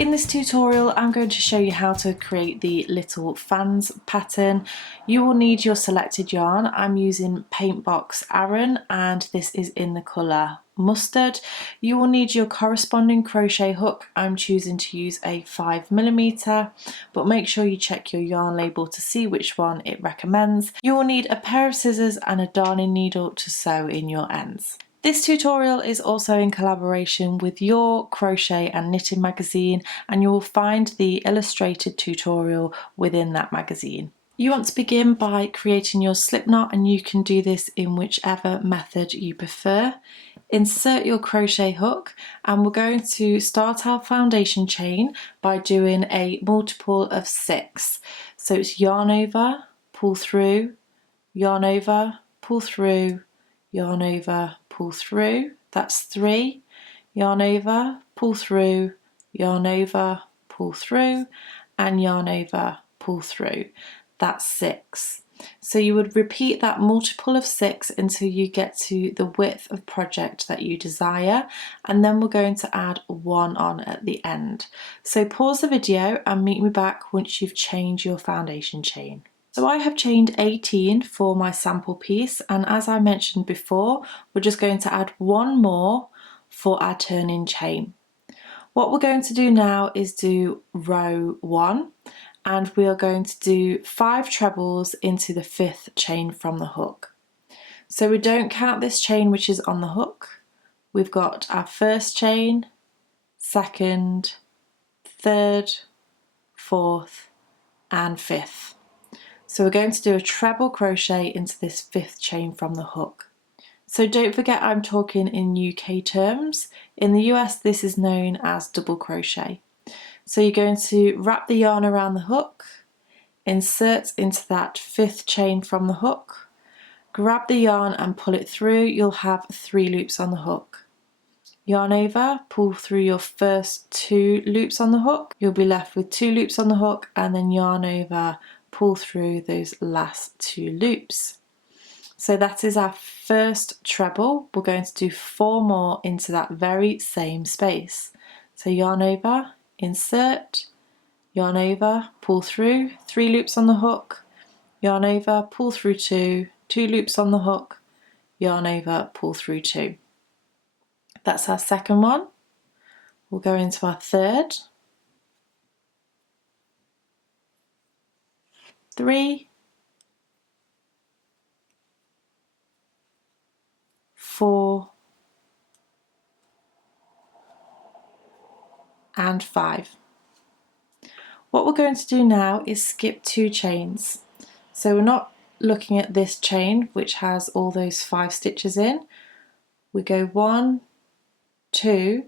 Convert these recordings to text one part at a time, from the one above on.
In this tutorial, I'm going to show you how to create the little fans pattern. You will need your selected yarn. I'm using Paintbox Aran and this is in the colour mustard. You will need your corresponding crochet hook. I'm choosing to use a 5mm, but make sure you check your yarn label to see which one it recommends. You will need a pair of scissors and a darning needle to sew in your ends. This tutorial is also in collaboration with Your Crochet and Knitting magazine, and you will find the illustrated tutorial within that magazine. You want to begin by creating your slipknot, and you can do this in whichever method you prefer. Insert your crochet hook, and we're going to start our foundation chain by doing a multiple of 6. So it's yarn over, pull through, yarn over, pull through, yarn over, pull through, that's 3, yarn over, pull through, yarn over, pull through, and yarn over, pull through, that's 6. So you would repeat that multiple of 6 until you get to the width of project that you desire, and then we're going to add 1 on at the end. So pause the video and meet me back once you've chained your foundation chain. So I have chained 18 for my sample piece, and as I mentioned before, we're just going to add 1 more for our turning chain. What we're going to do now is do row 1, and we are going to do 5 trebles into the 5th chain from the hook. So we don't count this chain which is on the hook. We've got our 1st chain, 2nd, 3rd, 4th, and 5th. So we're going to do a treble crochet into this 5th chain from the hook. So don't forget I'm talking in UK terms. In the US this is known as double crochet. So you're going to wrap the yarn around the hook, insert into that 5th chain from the hook, grab the yarn and pull it through. You'll have 3 loops on the hook. Yarn over, pull through your first 2 loops on the hook. You'll be left with 2 loops on the hook, and then yarn over, pull through those last 2 loops. So that is our first treble. We're going to do 4 more into that very same space. So yarn over, insert, yarn over, pull through, 3 loops on the hook, yarn over, pull through 2, 2 loops on the hook, yarn over, pull through 2. That's our second one. We'll go into our 3rd, 3, 4, and 5. What we're going to do now is skip 2 chains. So we're not looking at this chain which has all those 5 stitches in. We go 1, 2,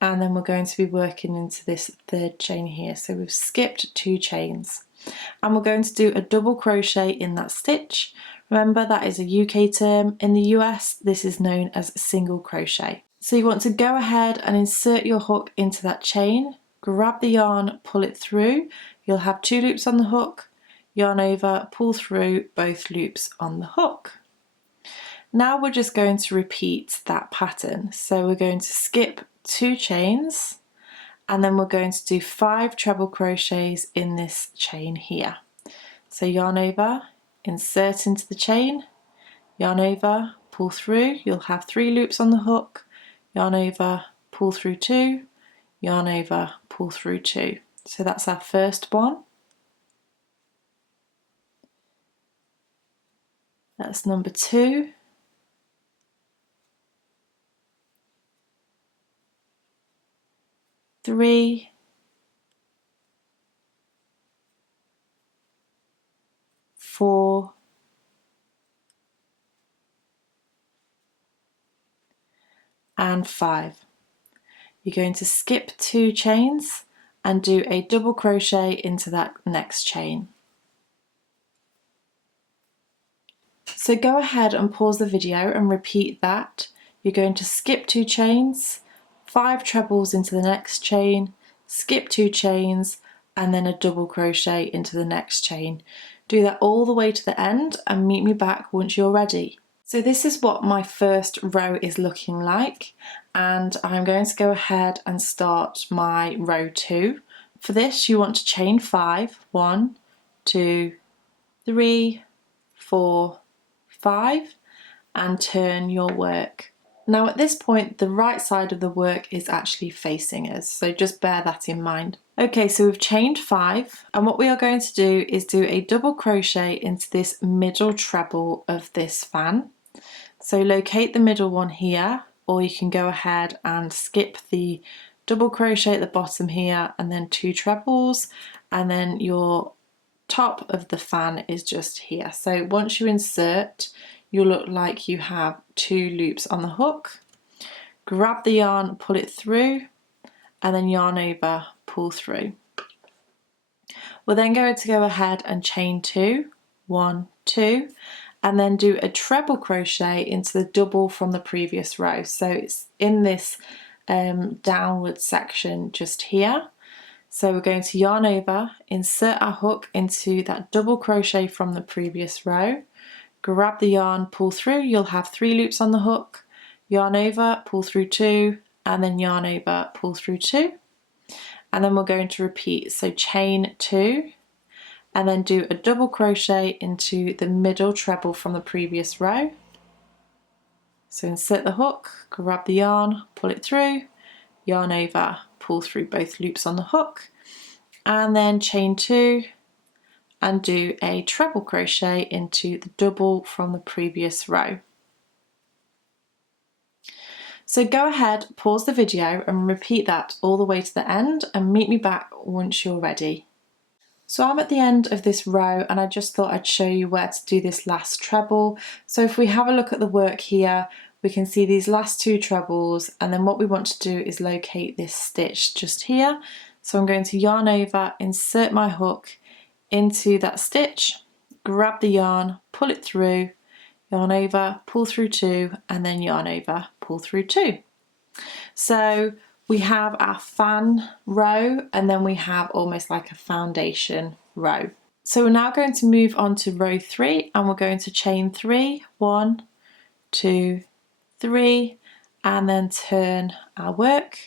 and then we're going to be working into this 3rd chain here. So we've skipped 2 chains, and we're going to do a double crochet in that stitch. Remember, that is a UK term. In the US this is known as single crochet. So you want to go ahead and insert your hook into that chain, grab the yarn, pull it through. You'll have 2 loops on the hook, yarn over, pull through both loops on the hook. Now we're just going to repeat that pattern. So we're going to skip 2 chains, and then we're going to do 5 treble crochets in this chain here. So yarn over, insert into the chain, yarn over, pull through. You'll have 3 loops on the hook, yarn over, pull through 2, yarn over, pull through 2. So that's our first one. That's number 2. 3, 4, and 5. You're going to skip 2 chains and do a double crochet into that next chain. So go ahead and pause the video and repeat that. You're going to skip 2 chains, 5 trebles into the next chain, skip 2 chains, and then a double crochet into the next chain. Do that all the way to the end and meet me back once you're ready. So this is what my first row is looking like, and I'm going to go ahead and start my row 2. For this you want to chain 5, 1, 2, 3, 4, 5, and turn your work. Now at this point the right side of the work is actually facing us, so just bear that in mind. Okay, so we've chained 5, and what we are going to do is do a double crochet into this middle treble of this fan. So locate the middle one here, or you can go ahead and skip the double crochet at the bottom here and then 2 trebles, and then your top of the fan is just here. So once you insert, you'll look like you have 2 loops on the hook. Grab the yarn, pull it through, and then yarn over, pull through. We're then going to go ahead and chain 2, 1, 2, and then do a treble crochet into the double from the previous row. So it's in this downward section just here. So we're going to yarn over, insert our hook into that double crochet from the previous row, grab the yarn, pull through, you'll have 3 loops on the hook, yarn over, pull through 2, and then yarn over, pull through 2. And then we're going to repeat, so chain 2, and then do a double crochet into the middle treble from the previous row. So insert the hook, grab the yarn, pull it through, yarn over, pull through both loops on the hook, and then chain 2 and do a treble crochet into the double from the previous row. So go ahead, pause the video and repeat that all the way to the end, and meet me back once you're ready. So I'm at the end of this row, and I just thought I'd show you where to do this last treble. So if we have a look at the work here, we can see these last 2 trebles, and then what we want to do is locate this stitch just here. So I'm going to yarn over, insert my hook into that stitch, grab the yarn, pull it through, yarn over, pull through 2, and then yarn over, pull through 2. So we have our fan row, and then we have almost like a foundation row. So we're now going to move on to row 3, and we're going to chain 3, 1, 2, 3, and then turn our work.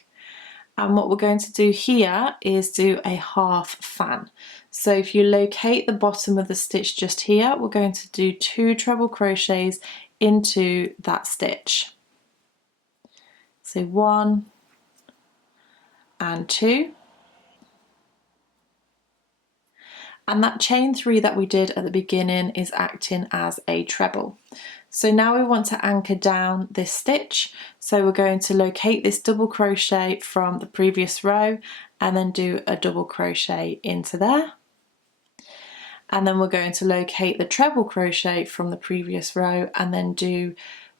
And what we're going to do here is do a half fan. So if you locate the bottom of the stitch just here, we're going to do 2 treble crochets into that stitch. So 1 and 2. And that chain 3 that we did at the beginning is acting as a treble. So now we want to anchor down this stitch. So we're going to locate this double crochet from the previous row and then do a double crochet into there. And then we're going to locate the treble crochet from the previous row and then do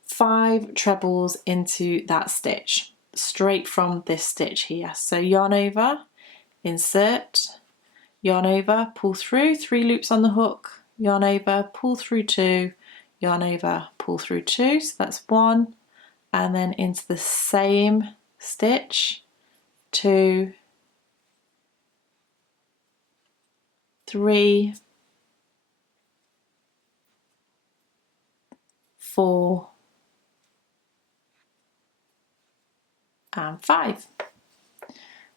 5 trebles into that stitch, straight from this stitch here. So yarn over, insert, yarn over, pull through, 3 loops on the hook, yarn over, pull through 2, yarn over, pull through 2, so that's 1, and then into the same stitch, 2, 3, 4, and 5.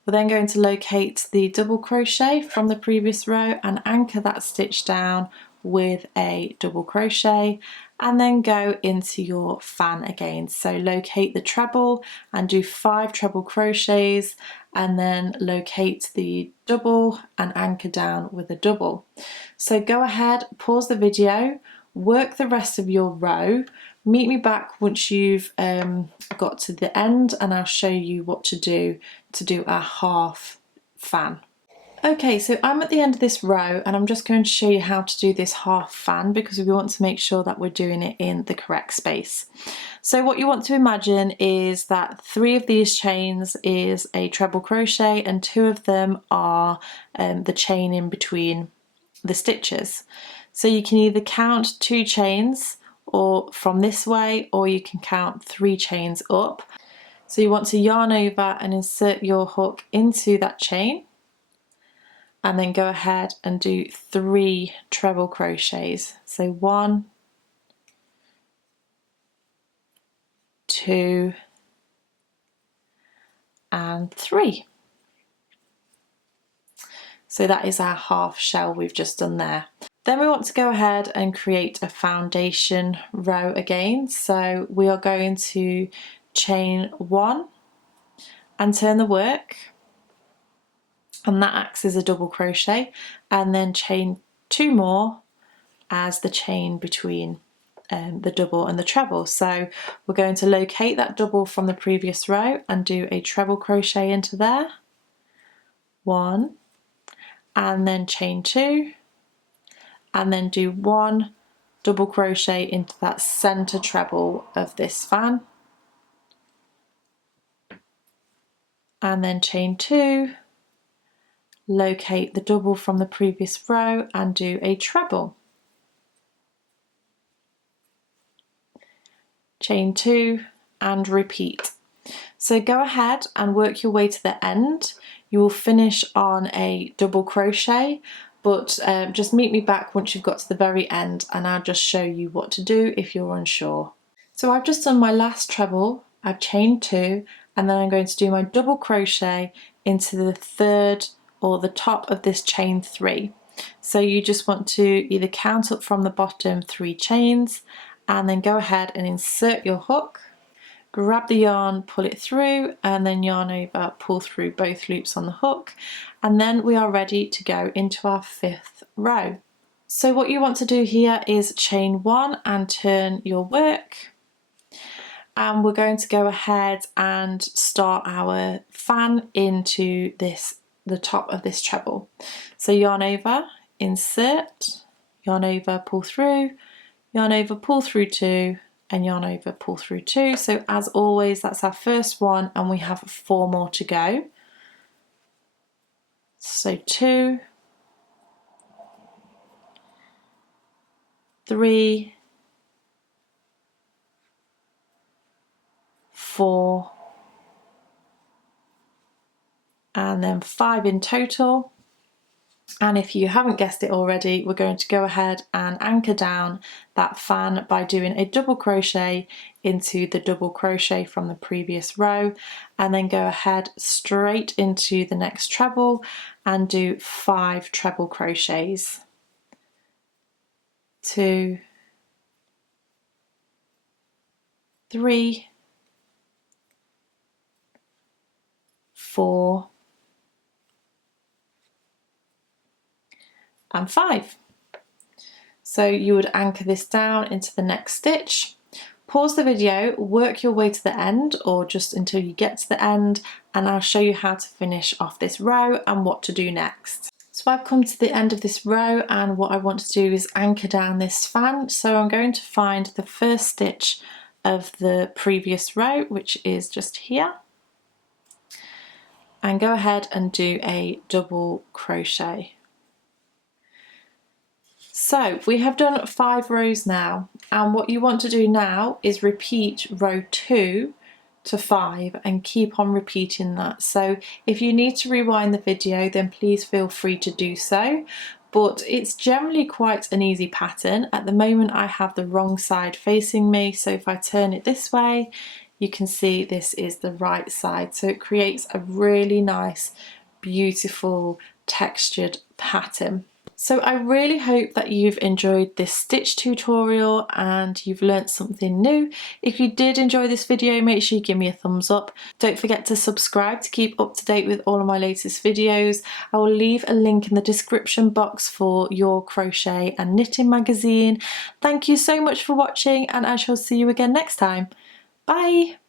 We're then going to locate the double crochet from the previous row and anchor that stitch down with a double crochet, and then go into your fan again. So locate the treble and do 5 treble crochets, and then locate the double and anchor down with a double. So go ahead, pause the video, work the rest of your row, meet me back once you've got to the end, and I'll show you what to do our half fan. Okay, so I'm at the end of this row, and I'm just going to show you how to do this half fan because we want to make sure that we're doing it in the correct space. So what you want to imagine is that 3 of these chains is a treble crochet and 2 of them are the chain in between the stitches. So you can either count 2 chains or from this way, or you can count 3 chains up. So you want to yarn over and insert your hook into that chain, and then go ahead and do 3 treble crochets. So 1, 2 and 3. So that is our half shell we've just done there. Then we want to go ahead and create a foundation row again. So we are going to chain 1 and turn the work, and that acts as a double crochet, and then chain 2 more as the chain between the double and the treble. So we're going to locate that double from the previous row and do a treble crochet into there, 1, and then chain 2, and then do 1 double crochet into that center treble of this fan, and then chain 2, locate the double from the previous row and do a treble, chain 2 and repeat. So go ahead and work your way to the end. You will finish on a double crochet, but just meet me back once you've got to the very end and I'll just show you what to do if you're unsure. So I've just done my last treble, I've chained 2, and then I'm going to do my double crochet into the third or the top of this chain 3. So you just want to either count up from the bottom 3 chains and then go ahead and insert your hook, grab the yarn, pull it through, and then yarn over, pull through both loops on the hook, and then we are ready to go into our 5th row. So what you want to do here is chain 1 and turn your work, and we're going to go ahead and start our fan into the top of this treble. So yarn over, insert, yarn over, pull through, yarn over, pull through 2, and yarn over, pull through 2. So as always, that's our first one, and we have 4 more to go. So 2, 3, 4, and then 5 in total. And if you haven't guessed it already, we're going to go ahead and anchor down that fan by doing a double crochet into the double crochet from the previous row, and then go ahead straight into the next treble and do 5 treble crochets. 2, 3, 4, and 5. So you would anchor this down into the next stitch, pause the video, work your way to the end or just until you get to the end, and I'll show you how to finish off this row and what to do next. So I've come to the end of this row, and what I want to do is anchor down this fan. So I'm going to find the first stitch of the previous row, which is just here, and go ahead and do a double crochet. So we have done 5 rows now, and what you want to do now is repeat row 2 to 5 and keep on repeating that. So if you need to rewind the video, then please feel free to do so, but it's generally quite an easy pattern. At the moment I have the wrong side facing me, so if I turn it this way, you can see this is the right side, so it creates a really nice, beautiful, textured pattern. So I really hope that you've enjoyed this stitch tutorial and you've learnt something new. If you did enjoy this video, make sure you give me a thumbs up. Don't forget to subscribe to keep up to date with all of my latest videos. I will leave a link in the description box for Your Crochet and Knitting magazine. Thank you so much for watching, and I shall see you again next time. Bye!